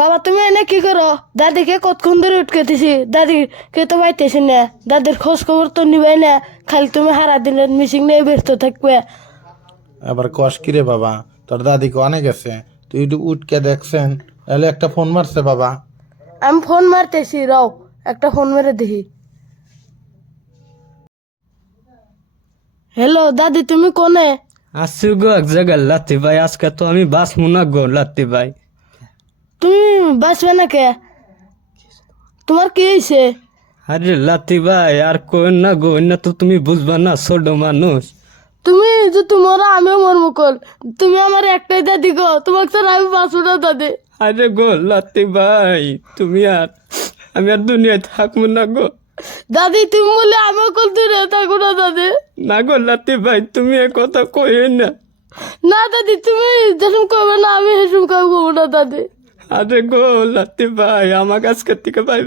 বাবা তুমি এনে কি করো? দাদিকে কতক্ষণ ধরে উঠকেতেছি, দাদিকে তো পাইতেছি না, দাদির খোঁজ খবর তো নিবে না, খালি তুমি সারা দিনের মিশিং নিয়ে ব্যস্ত থাকবে। আবার কষ কিরে বাবা, তোর দাদিকে অনেক গেছে, তুই একটু উঠকে দেখছেন, তাহলে একটা ফোন মারছে বাবা। আমি ফোন মারতেছি, রাও একটা ফোন মেরে দেখি। হ্যালো দাদি, তুমি কোনে? আসছি গো এক জায়গায় লাত্তি ভাই, আজকে তো আমি বাঁচবো না গো লাত্তি ভাই। তুমি বাঁচবে না কে? তোমার কি হয়েছে? আরে লাত্তি ভাই আর কোন না গো, না তো তুমি বুঝবা না, ছোট মানুষ। তুমি যে তোমার আমিও মর্মকল, তুমি আমার একটাই দাদি গো, তোমাকে ছাড়া আমি বাঁচবো না দাদি। আরে গো লাত্তি ভাই, আমি আর দুনিয়ায় থাকবো না গো। দাদি তুমি বলে আমিও কল দূরে থাকবো না দাদি। না গো লাত্তি ভাই, তুমি এ কথা কইও না। না দাদি, তুমি যেসম করবে না আমি সেসম করবো না দাদি। আরে গো লাত্তি ভাই, আমার কাছ থেকে ভাই